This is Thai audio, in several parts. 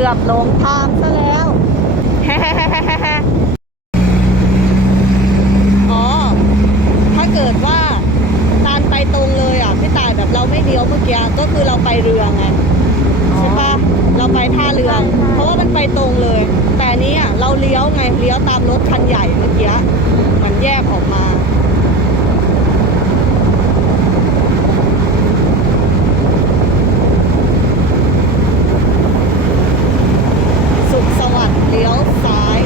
ือบหลงทางซะแล้ว อ๋อ ถ้าเกิดว่าตานไปตรงเลยอะพี่ตายแบบเราไม่เลี้ยวเมื่อกี้ก็คือเราไปเรือไงใช่ปะเราไปท่าเรือ เพราะว่ามันไปตรงเลย แต่นี้อะเราเลี้ยวไงเลี้ยวตามรถคันใหญ่เมื่อกี้มันแยกออกมา สุขสวัสดิ์เลี้ยวซ้าย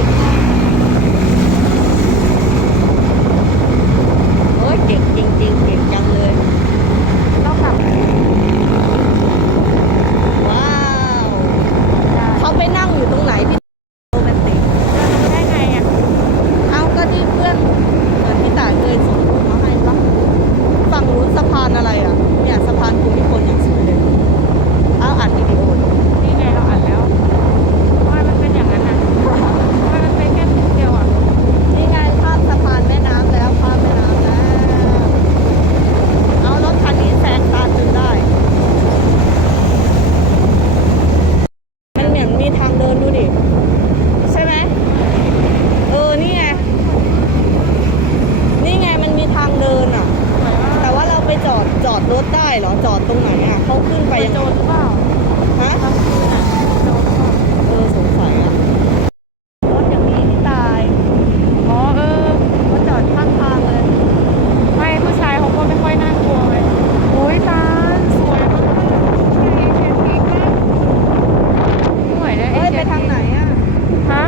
โอ้ยเก่งจริงๆเก่งจังเลย เรากลับ ว้าว เขาไปนั่งอยู่ตรงไหนพี่โรแมนติก ได้ไงอะ เอาก็ที่เพื่อนเหมือนพี่ต่ายเคยส่งรูปมาให้ปะฝั่งนู้นสะพานอะไรอะ เนี่ยสะพานภูมิพลอย่างสวยเลยเอาอัดวิดีโอดูนี่ไงเราอัดแล้วทำไมมันเป็นอย่างนั้นอะทำไมมันเป็นแค่นิดเดียวอะนี่ไงข้ามสะพานแม่น้ำแล้วข้ามแม่น้ำแล้วเอารถคันนี้แซงตามจนได้ มันเหมือนมีทางเดินดูดิ ใช่ไหม เออ นี่ไง นี่ไงมันมีทางเดินอะ แต่ว่าเราไป จอดจอดรถได้เหรอจอดตรงไหนอะเขาขึ้นไปไปยังโจรหรือเปล่าฮะทำคืนอะโจรหรือเปล่าเออสงสัยอะรถอย่างนี้ที่ตายอ๋อเออเขาจอดข้างทางเลยไม่ผู้ชายเขาก็ไม่ค่อยน่ากลัวเลยโอ้ยตาสวยมากเอเชียทีมากสวยนะเอเอ้ยเชีไปยทางไหนอะฮะ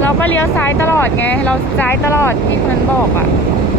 เราก็เลี้ยวซ้ายตลอดไง เราซ้ายตลอดที่มันบอกอะอ